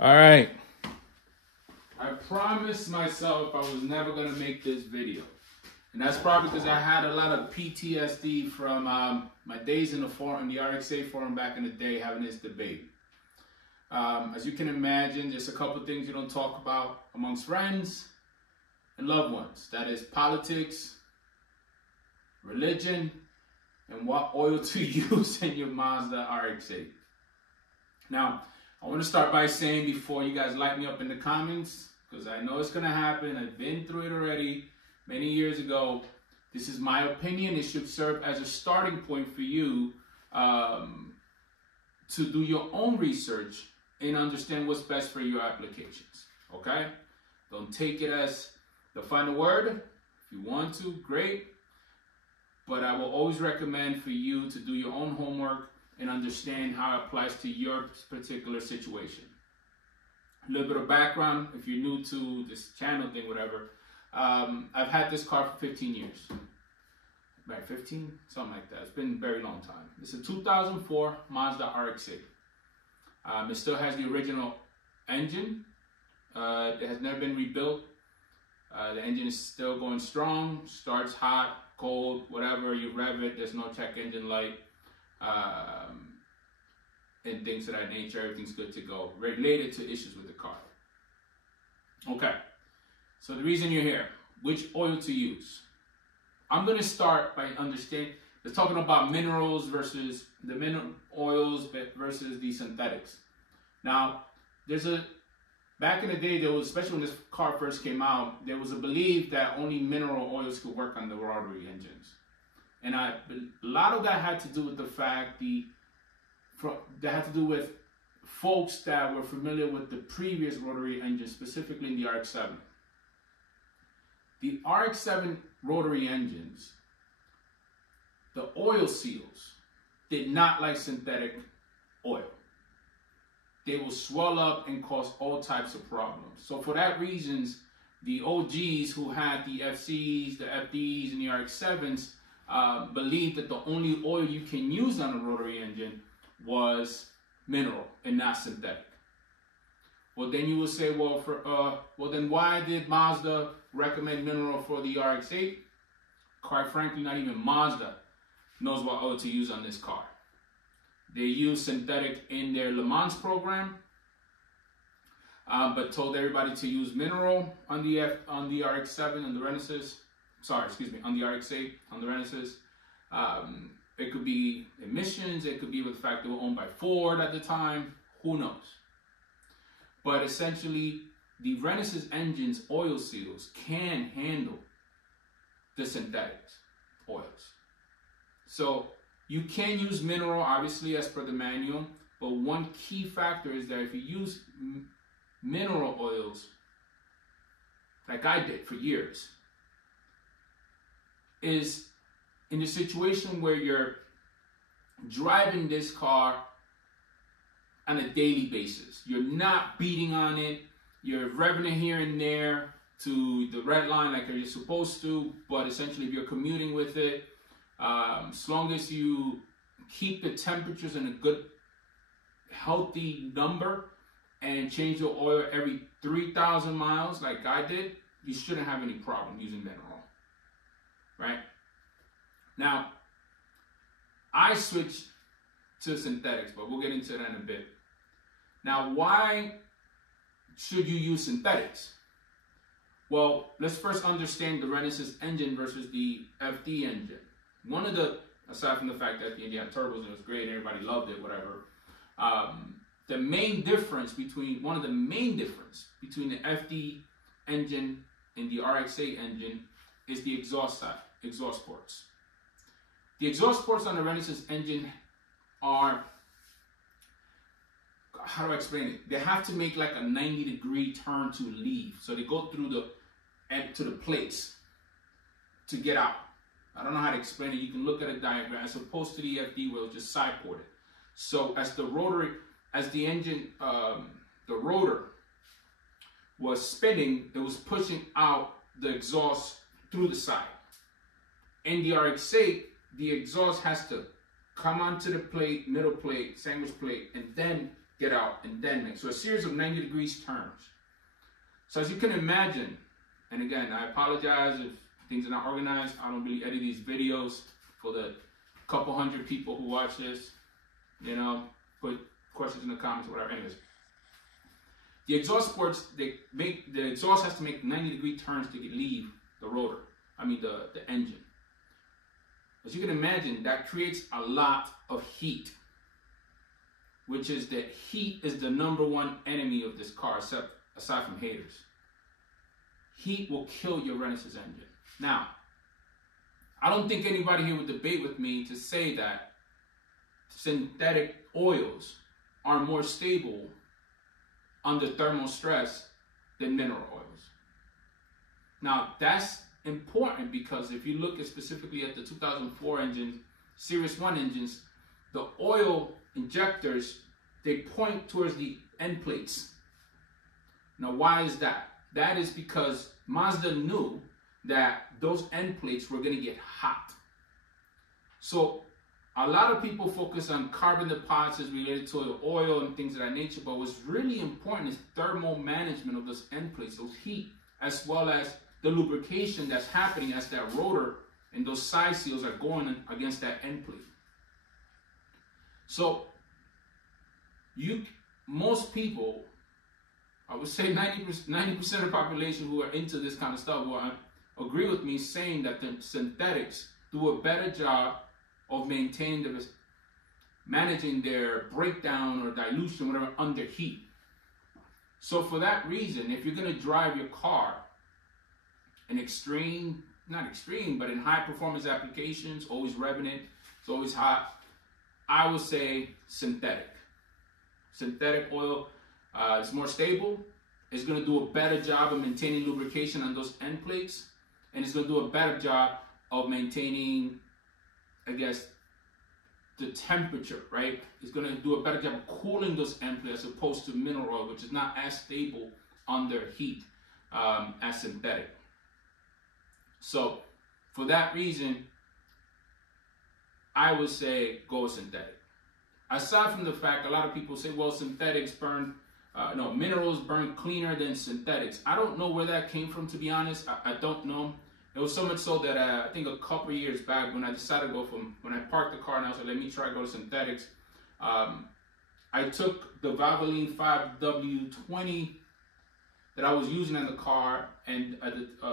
All right. I promised myself I was never going to make this video. And that's probably because I had a lot of PTSD from my days in the forum, the RX8 forum back in the day, having this debate. As you can imagine, there's a couple things you don't talk about amongst friends and loved ones. That is politics, religion, and what oil to use in your Mazda RX8. Now, I want to start by saying before you guys light me up in the comments, because I know it's going to happen. I've been through it already many years ago. This is my opinion. It should serve as a starting point for you to do your own research and understand what's best for your applications. Okay? Don't take it as the final word. If you want to, great. But I will always recommend for you to do your own homework and understand how it applies to your particular situation. A little bit of background, if you're new to this channel thing, whatever. I've had this car for 15 years. Right, 15? Something like that. It's been a very long time. It's a 2004 Mazda RX8. It still has the original engine. It has never been rebuilt. The engine is still going strong, starts hot, cold, whatever, you rev it, there's no check engine light, and things of that nature. Everything's good to go, related to issues with the car. Okay, so the reason you're here, which oil to use? I'm going to start by understanding, let's talking about minerals versus the mineral oils versus the synthetics. Now, back in the day, there was, especially when this car first came out, there was a belief that only mineral oils could work on the rotary engines. And a lot of that had to do with the fact that had to do with folks that were familiar with the previous rotary engine, specifically in the RX-7. The RX-7 rotary engines, the oil seals did not like synthetic oil. They will swell up and cause all types of problems. So for that reasons, the OGs who had the FCs, the FDs, and the RX-7s believed that the only oil you can use on a rotary engine was mineral and not synthetic. Well, then you will say, well, then why did Mazda recommend mineral for the RX-8? Quite frankly, not even Mazda knows what oil to use on this car. They use synthetic in their Le Mans program, but told everybody to use mineral on the RX-7 and the Renesis. Sorry, excuse me, on the RX-8 on the Renesis. It could be emissions. It could be with the fact they were owned by Ford at the time. Who knows? But essentially, the Renesis engine's oil seals can handle the synthetic oils. So you can use mineral, obviously, as per the manual, but one key factor is that if you use mineral oils, like I did for years, is in the situation where you're driving this car on a daily basis. You're not beating on it, you're revving it here and there to the red line like you're supposed to, but essentially if you're commuting with it, as long as you keep the temperatures in a good, healthy number and change the oil every 3,000 miles like I did, you shouldn't have any problem using mineral, right? Now, I switched to synthetics, but we'll get into that in a bit. Now, why should you use synthetics? Well, let's first understand the Renesis engine versus the FD engine. One of the, aside from the fact that the engine had turbos and it was great, everybody loved it, whatever. One of the main difference between the FD engine and the RX8 engine is the exhaust ports. The exhaust ports on the Renesis engine are, how do I explain it? They have to make like a 90-degree turn to leave. So they go through to the plates to get out. I don't know how to explain it. You can look at a diagram as opposed to the FD wheel, just side ported. So as the rotor was spinning, it was pushing out the exhaust through the side. In the RX8, the exhaust has to come onto the plate, middle plate, sandwich plate, and then get out, and then So a series of 90 degrees turns. So as you can imagine, and again, I apologize if things are not organized. I don't really edit these videos for the couple hundred people who watch this. You know, put questions in the comments or whatever. Anyways, the exhaust ports, the exhaust has to make 90-degree turns to leave the rotor. I mean the engine. As you can imagine, that creates a lot of heat, which is that heat is the #1 enemy of this car, aside from haters. Heat will kill your Renaissance engine. Now, I don't think anybody here would debate with me to say that synthetic oils are more stable under thermal stress than mineral oils. Now, that's important because if you look specifically at the 2004 engines, Series 1 engines, the oil injectors, they point towards the end plates. Now, why is that? That is because Mazda knew that those end plates were going to get hot. So a lot of people focus on carbon deposits related to the oil and things of that nature, but what's really important is thermal management of those end plates, those heat, as well as the lubrication that's happening as that rotor and those side seals are going against that end plate. So most people, I would say 90% of the population who are into this kind of stuff will agree with me saying that the synthetics do a better job of managing their breakdown or dilution, whatever, under heat. So for that reason, if you're going to drive your car in not extreme, but in high performance applications, always revving it, it's always hot, I would say synthetic. Synthetic oil is more stable. It's going to do a better job of maintaining lubrication on those end plates, and it's going to do a better job of maintaining, I guess, the temperature, right? It's going to do a better job of cooling those end plates as opposed to mineral oil, which is not as stable under heat as synthetic. So for that reason, I would say go synthetic. Aside from the fact, a lot of people say, well, synthetics burn, minerals burn cleaner than synthetics. I don't know where that came from, to be honest. I don't know. It was so much so that I think a couple of years back when I decided to go when I parked the car and I was like, let me try to go to synthetics. I took the Valvoline 5W20 that I was using in the car and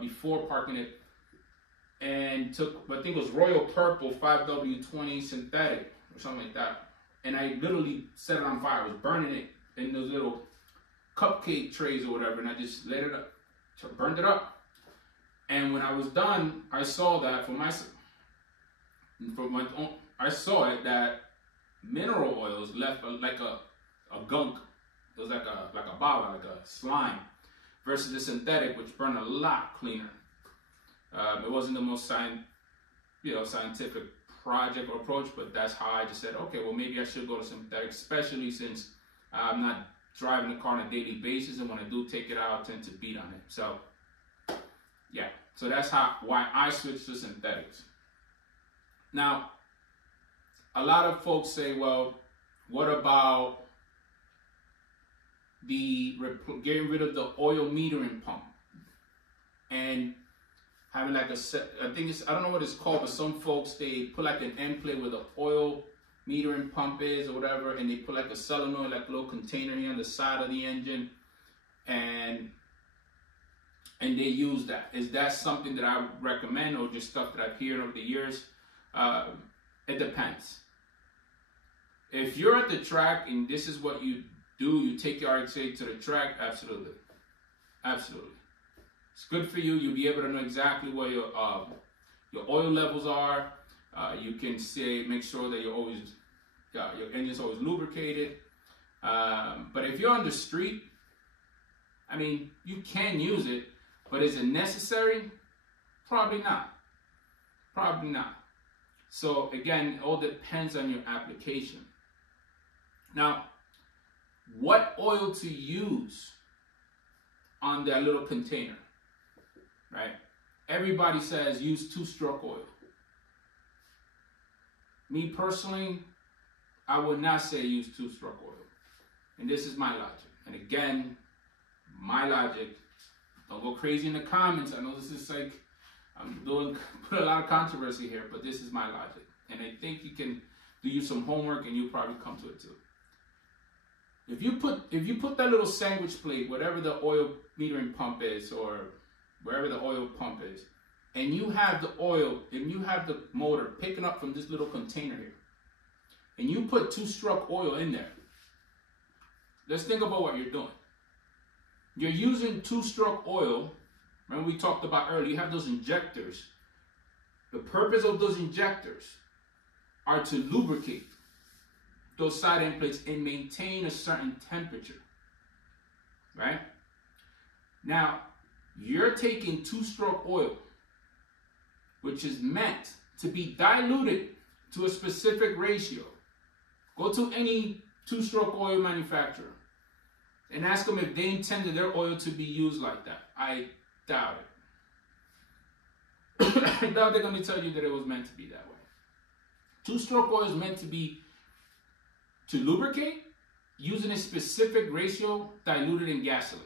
before parking it, and took, I think it was Royal Purple 5W20 synthetic or something like that. And I literally set it on fire. I was burning it in those little cupcake trays or whatever, and I just let it up, burned it up. And when I was done, I saw that I saw it that mineral oils left like a gunk. It was like a baba, like a slime, versus the synthetic, which burned a lot cleaner. It wasn't the most scientific project or approach, but that's how I just said, okay, well, maybe I should go to synthetic, especially since I'm not driving the car on a daily basis, and when I do take it out, I tend to beat on it. So yeah, so that's why I switched to synthetics. Now, a lot of folks say, well, what about getting rid of the oil metering pump and having like I don't know what it's called, but some folks, they put like an end plate where the oil metering pump is or whatever, and they put like a solenoid, like a little container here on the side of the engine, and they use that. Is that something that I would recommend, or just stuff that I've heard over the years? It depends. If you're at the track and this is what you do, you take your RX8 to the track, absolutely. Absolutely. It's good for you. You'll be able to know exactly where your oil levels are. You can make sure that your engine's always lubricated. But if you're on the street, I mean, you can use it, but is it necessary? Probably not. Probably not. So again, it all depends on your application. Now, what oil to use on that little container, right? Everybody says use 2-stroke oil. Me personally, I would not say use 2-stroke oil. And this is my logic. And again, my logic, don't go crazy in the comments. I know this is like, put a lot of controversy here, but this is my logic. And I think you can do you some homework and you'll probably come to it too. If you put that little sandwich plate, whatever the oil metering pump is, or wherever the oil pump is, and you have the oil, and you have the motor picking up from this little container here, and you put 2-stroke oil in there, let's think about what you're doing. You're using 2-stroke oil. Remember we talked about earlier, you have those injectors. The purpose of those injectors are to lubricate those side end plates and maintain a certain temperature, right? Now, you're taking 2-stroke oil, which is meant to be diluted to a specific ratio. Go to any 2-stroke oil manufacturer and ask them if they intended their oil to be used like that. I doubt it. I doubt they're going to tell you that it was meant to be that way. 2-stroke oil is meant to be to lubricate using a specific ratio diluted in gasoline.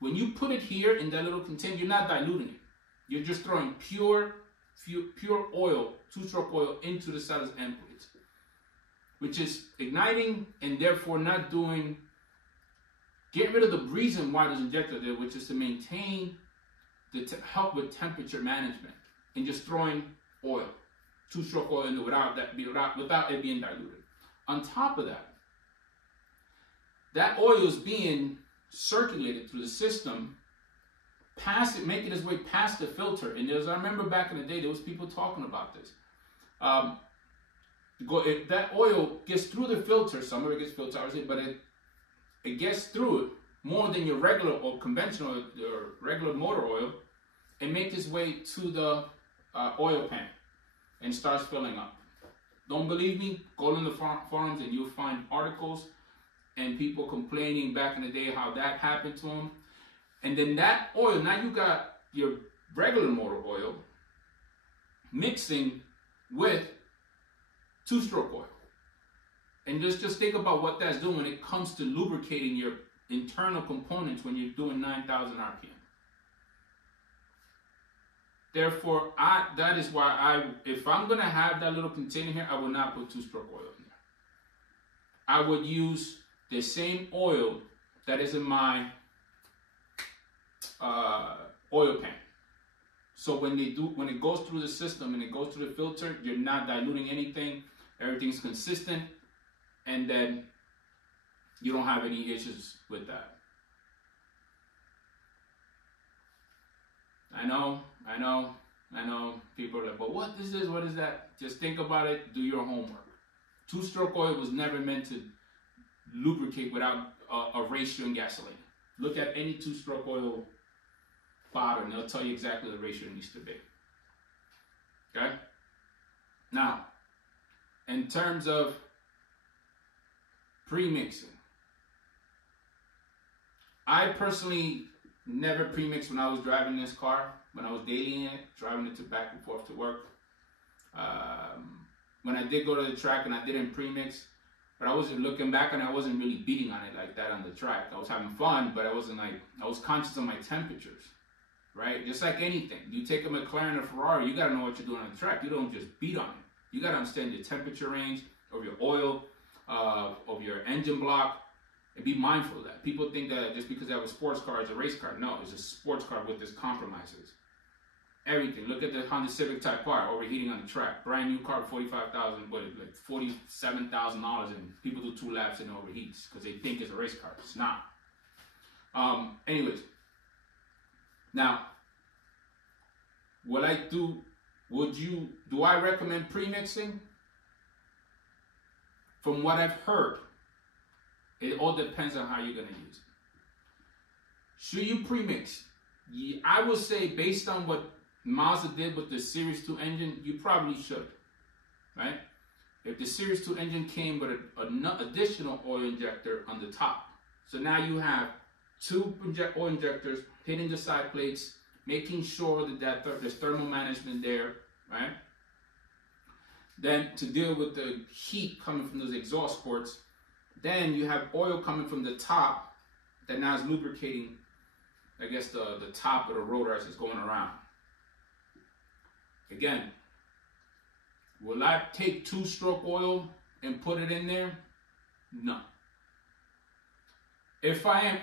When you put it here in that little container, you're not diluting it. You're just throwing pure oil, 2-stroke oil, into the side of the end plates, which is igniting and therefore not doing, getting rid of the reason why there's injector there, which is to maintain, help with temperature management, and just throwing oil, 2-stroke oil in there without it being diluted. On top of that, that oil is being circulated through the system, making its way past the filter. And I remember back in the day, there was people talking about this. If that oil gets through the filter, some of it gets filtered, obviously, but it gets through it more than your regular or conventional or regular motor oil, and makes its way to the oil pan and starts filling up. Don't believe me? Go in the forums and you'll find articles and people complaining back in the day how that happened to them. And then that oil, now you got your regular motor oil mixing with 2-stroke oil. And just think about what that's doing when it comes to lubricating your internal components when you're doing 9,000 RPM. Therefore, that is why if I'm going to have that little container here, I would not put 2-stroke oil in there. I would use the same oil that is in my oil pan. So when it goes through the system and it goes through the filter, you're not diluting anything. Everything's consistent, and then you don't have any issues with that. I know. People are like, but what is this? What is that? Just think about it. Do your homework. 2-stroke oil was never meant to lubricate without a ratio in gasoline. Look at any 2-stroke oil bottle and they'll tell you exactly the ratio it needs to be. Okay? Now, in terms of pre-mixing, I personally never pre-mixed when I was driving this car. When I was dailying it, driving it back and forth to work. When I did go to the track and I didn't pre-mix, but I wasn't looking back and I wasn't really beating on it like that on the track. I was having fun, but I was conscious of my temperatures, right? Just like anything. You take a McLaren or Ferrari, you gotta know what you're doing on the track. You don't just beat on it. You gotta understand your temperature range of your oil, of your engine block, and be mindful of that. People think that just because they have a sports car, it's a race car. No, it's a sports car with its compromises. Everything. Look at the Honda Civic Type R overheating on the track. Brand new car, $45,000, like $47,000, and people do 2 laps and it overheats because they think it's a race car. It's not. Anyways, now, do I recommend pre-mixing? From what I've heard, it all depends on how you're gonna use it. Should you pre-mix? I would say based on what Mazda did with the Series 2 engine, you probably should, right? If the Series 2 engine came with an additional oil injector on the top, so now you have 2 oil injectors hitting the side plates, making sure that there's thermal management there, right? Then to deal with the heat coming from those exhaust ports, then you have oil coming from the top that now is lubricating, I guess, the top of the rotor as it's going around. Again, will I take 2-stroke oil and put it in there? No. If I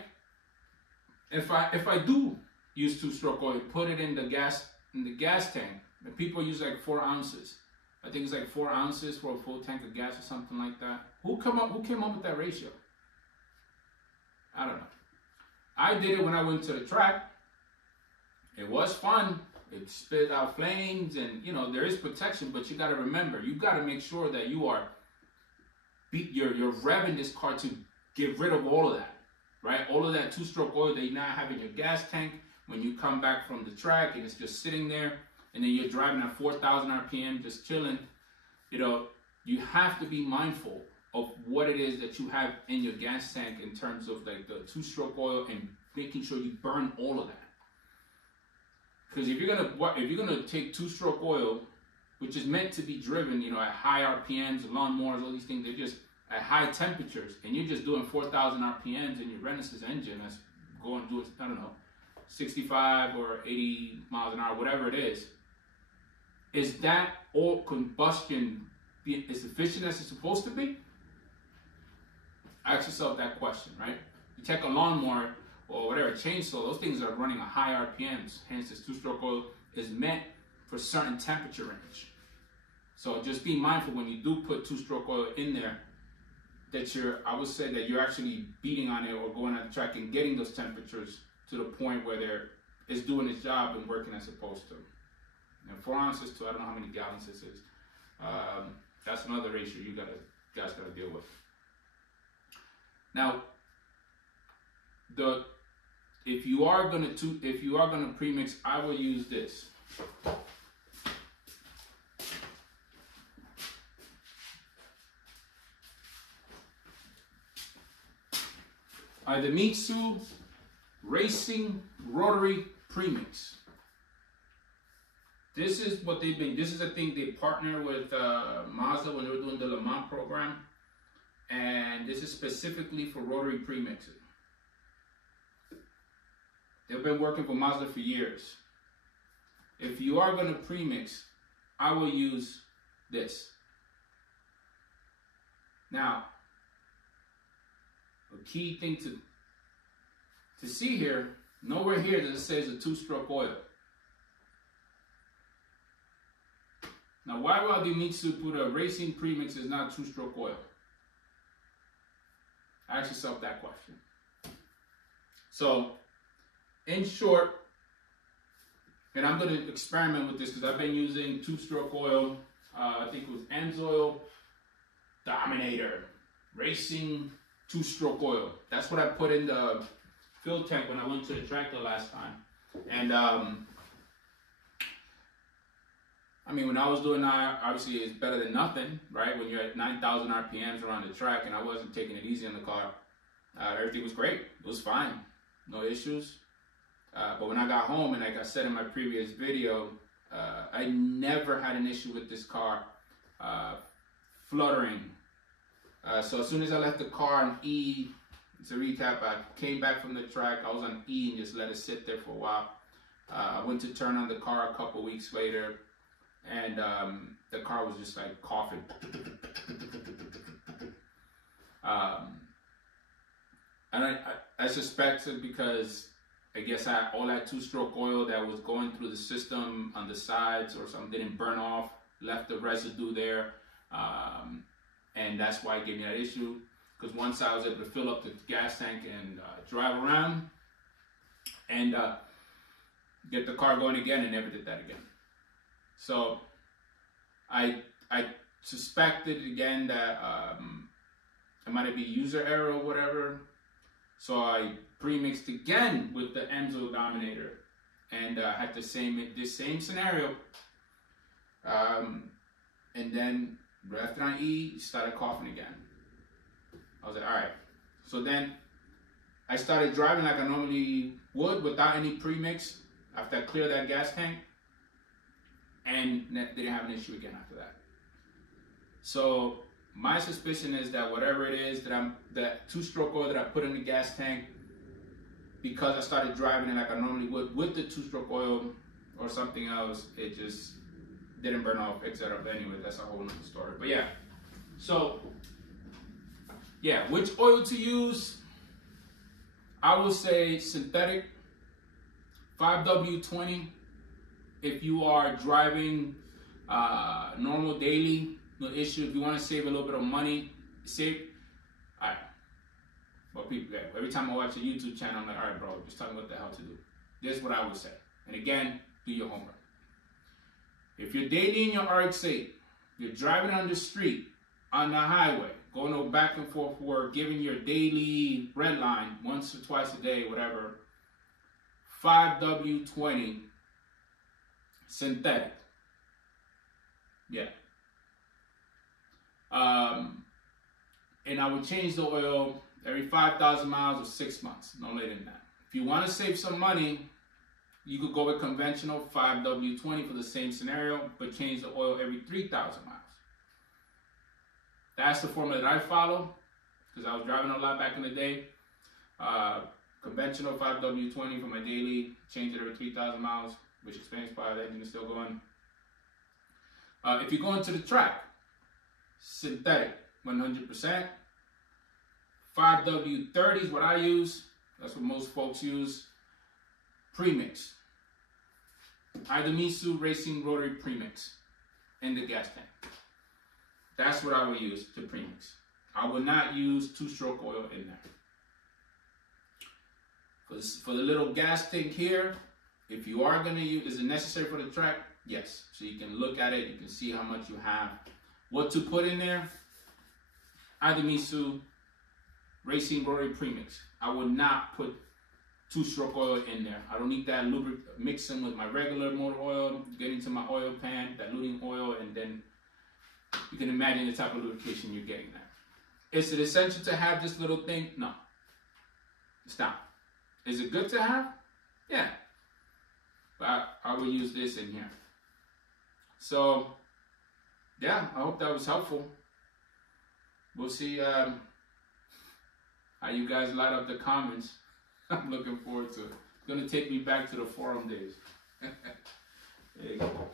do use 2-stroke oil, put it in the gas tank, and people use like 4 ounces. I think it's like 4 ounces for a full tank of gas or something like that. Who came up with that ratio? I don't know. I did it when I went to the track. It was fun. It spit out flames, and you know there is protection, but you got to remember, you got to make sure that you're revving this car to get rid of all of that, right? All of that 2-stroke oil that you now have in your gas tank when you come back from the track, and it's just sitting there, and then you're driving at 4,000 RPM, just chilling. You know, you have to be mindful of what it is that you have in your gas tank in terms of like the 2-stroke oil, and making sure you burn all of that. Because if you're gonna take 2-stroke oil, which is meant to be driven, you know, at high RPMs, lawnmowers, all these things, they're just at high temperatures, and you're just doing 4,000 RPMs in your Renaissance engine that's doing, I don't know, 65 or 80 miles an hour, whatever it is that all combustion as efficient as it's supposed to be? Ask yourself that question, right? You take a lawnmower or whatever, chainsaw, those things are running at high RPMs. Hence, this 2-stroke oil is meant for certain temperature range. So just be mindful when you do put 2-stroke oil in there that I would say that you're actually beating on it or going at the track and getting those temperatures to the point where it's doing its job and working as supposed to. And 4 ounces to, I don't know how many gallons this is. That's another ratio you guys gotta deal with. Now, if you are gonna premix, I will use this. The Mitsu Racing Rotary Premix. This is what they've been. This is a thing they partner with Mazda when they were doing the Le Mans program, and this is specifically for rotary premixing. They've been working for Mazda for years. If you are going to premix, I will use this. Now, a key thing to see here, nowhere here does it say it's a 2-stroke oil. Now, why would the Mitsu put a racing premix is not 2-stroke oil? Ask yourself that question. So, in short, and I'm going to experiment with this because I've been using 2-stroke oil. I think it was Enzoil Dominator Racing 2-stroke oil. That's what I put in the fill tank when I went to the track the last time. And I mean, when I was doing that, obviously it's better than nothing, right? When you're at 9,000 RPMs around the track, and I wasn't taking it easy in the car. Everything was great. It was fine. No issues. But when I got home, and like I said in my previous video, I never had an issue with this car fluttering. So as soon as I left the car on E, to recap, I came back from the track, I was on E and just let it sit there for a while. I went to turn on the car a couple weeks later, and the car was just like coughing. And I suspect it because I guess all that 2-stroke oil that was going through the system on the sides or something didn't burn off, left the residue there, and that's why it gave me that issue. Because once I was able to fill up the gas tank and drive around and get the car going again, and never did that again. So I suspected again that it might be user error or whatever. So I pre-mixed again with the Enzo Dominator and had this same scenario. And then after I E, started coughing again. I was like, all right. So then I started driving like I normally would without any pre-mix after I cleared that gas tank, and didn't have an issue again after that. So my suspicion is that whatever it is that 2-stroke oil that I put in the gas tank because I started driving it like I normally would with the 2-stroke oil or something else, it just didn't burn off, etc. But anyway, that's a whole nother story. But yeah, so yeah, which oil to use? I would say synthetic, 5W20. If you are driving normal daily, no issue. If you want to save a little bit of money, save. All right. But people, every time I watch a YouTube channel, I'm like, all right, bro, just tell me what the hell to do. This is what I would say. And again, do your homework. If you're daily in your RX8, you're driving on the street, on the highway, going back and forth work, giving your daily red line once or twice a day, whatever, 5W20 synthetic. Yeah. And I would change the oil every 5,000 miles or 6 months, no later than that. If you want to save some money, you could go with conventional 5W20 for the same scenario, but change the oil every 3,000 miles. That's the formula that I follow, because I was driving a lot back in the day. Conventional 5W20 for my daily, change it every 3,000 miles, which explains why the engine is still going. If you go into the track, synthetic, 100%. 5W30 is what I use. That's what most folks use. Premix. Idemitsu Racing Rotary Premix in the gas tank. That's what I would use to premix. I would not use 2-stroke oil in there. For the little gas tank here, if you are going to use, is it necessary for the track? Yes. So you can look at it, you can see how much you have. What to put in there? Idemitsu Racing Rotary Premix. I would not put 2-stroke oil in there. I don't need that mixing with my regular motor oil, get into my oil pan, diluting oil, and then you can imagine the type of lubrication you're getting there. Is it essential to have this little thing? No. It's not. Is it good to have? Yeah. But I will use this in here. So, yeah, I hope that was helpful. We'll see how you guys light up the comments. I'm looking forward to it. It's going to take me back to the forum days. There you go.